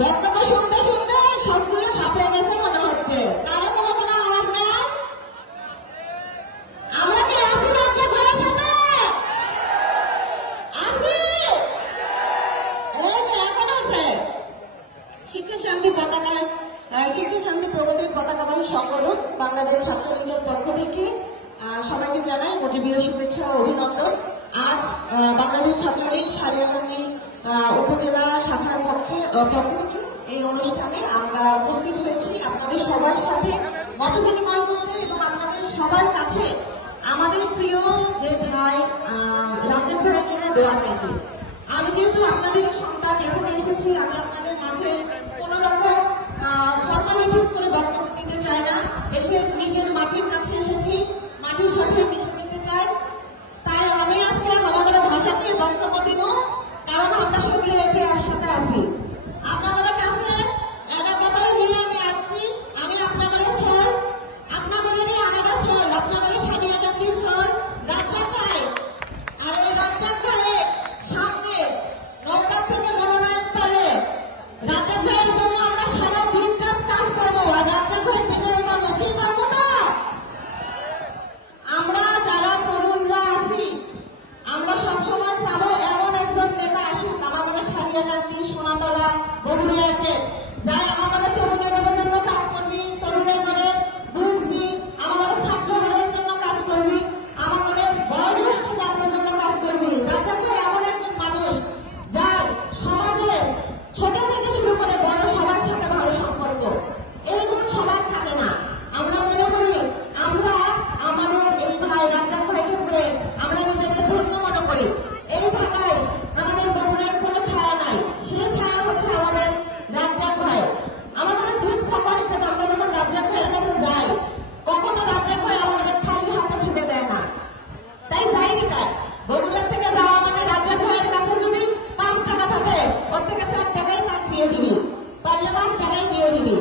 বক্তব্য শুনতে শুনতে সবগুলো হাঁপিয়ে গেছে মনে হচ্ছে। কারো কোনো কোনো আওয়াজ নেই। আমরা কি আছি বাচ্চা ভাইয়ের সাথে? আছি। এই যে এখন আছে শিক্ষা শান্তি পতাকা, শিক্ষা শান্তি প্রগতির পতাকাবাহী সংগঠন বাংলাদেশ ছাত্রলীগের পক্ষ থেকে সবাইকে জানাই মুজিবীয় শুভেচ্ছা ও অভিনন্দন। আজ বাংলাদেশ ছাত্রলীগ সারিয়াকান্দি উপজেলা শাখার পক্ষ থেকে এই অনুষ্ঠানে আমরা উপস্থিত হয়েছি আপনাদের সবার সাথে মত বিনিময় করতে এবং আপনাদের সবার কাছে আমাদের প্রিয় যে ভাই রাজ্জাক ভাইয়ের জন্য দোয়া চাইতে। আমি যেহেতু আপনাদের সন্তান এখানে এসেছি, আমি আপনাদের মাঝে কোন রকম ফর্মালিটিস করে বক্তব্য দিতে চাই না। এসে নিজের মাটির কাছে এসেছি, মাটির সাথে মিশে যেতে চাই। তাই আমি আজকে আমাদের ভাষা নিয়ে বক্তব্য দিব, কারণ আমরা সবাই এটি একসাথে আছি। আপনাদের কাছে এলাকাটাই মিলে আমি আসছি। আমি আপনাদের সর, আপনাদেরই আলাদা সর, আপনাদের সারিয়াকান্দির সর রাজ্জাক ভাই। আর এই রাজ্জাক ভাইয়ের সামনে নৌকা থেকে মনোনয়ন পেলে রাজ্জাক ভাইয়ের জন্য আমরা সারা দিন কাজ করবো। আর রাজ্জাক ভাই বিজয় পাবো, কি পাবো না? আমরা যারা তরুণরা আছি, আমরা সবসময় চাবো এমন একজন নেতা আসুক আমাদের সারিয়াকান্দি, সোনাতলা, বগুড়াতে, যাই আমাদের তরুণের জন্য কাজ করবি, তরুণের বুঝবি, আমাদের ছাত্রদের জন্য কাজ করবি, আমাদের বয়োজ্যেষ্ঠ জাতির জন্য কাজ করবি। রাজ্জাক ভাই এমন একজন মানুষ যার সমাজে ছোট থেকে শুরু করে বড় সবার সাথে ভালো সম্পর্ক। এরকম সবার থাকে না। আমরা মনে করি আমরা আমাদের এই ভাই রাজ্জাক ভাইকে করে আমরা নিজেদের ধন্য মনে করি। এই ঢাকায় আমাদের বগুড়ার কোনো ছায়া নাই, সেই ছায়া হচ্ছে আমাদের রাজ্জাক ভাই। আমাদের দুঃখ কষ্ট আমরা যখন রাজ্জাক ভাইয়ের কাছে যাই, কখনো রাজ্জাক ভাই আমাদের খালি হাতে ফিরে দেয় না। তাই যাইনি তাই বগুড়া থেকে যাওয়া মানে রাজ্জাক ভাইয়ের কাছে যদি 5 টাকা থাকে, ওর থেকে 4 টাকাই তার দিয়ে দিবি, পারলে 5 টাকাই দিয়ে দিবি।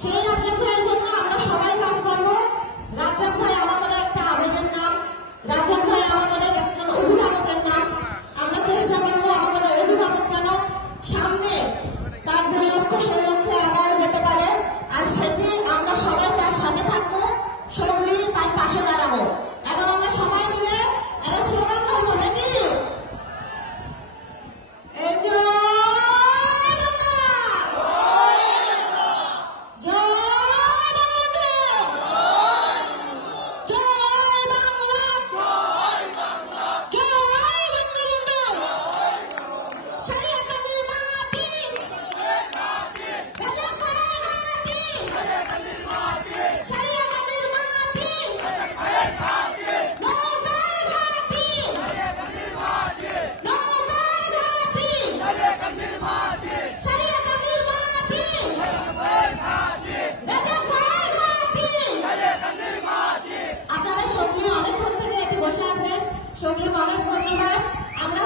সেই রাজ্জাক ভাইয়ের জন্য আমরা সবাই কাজ করবো। রাজ্জাক ভাই আমাদের একটা আবেগের নাম, রাজ্জাক ভাই আমাদের একজন অভিভাবকের নাম। আমরা চেষ্টা করবো আমাদের অভিভাবক কেন সামনে তার যে লক্ষ্য সেই লক্ষ্যে আগায় যেতে পারে, আর সেটি আমরা সবাই তার সাথে থাকবো, সবলি তার পাশে দাঁড়াবো। এখন আমরা সবাই মিলে একটা স্লোগান করবো নাকি? আপনারা সবগুলো অনেকক্ষণ থেকে এটি বসে আছেন, সবগুলো অনেক ধন্যবাদ। আমরা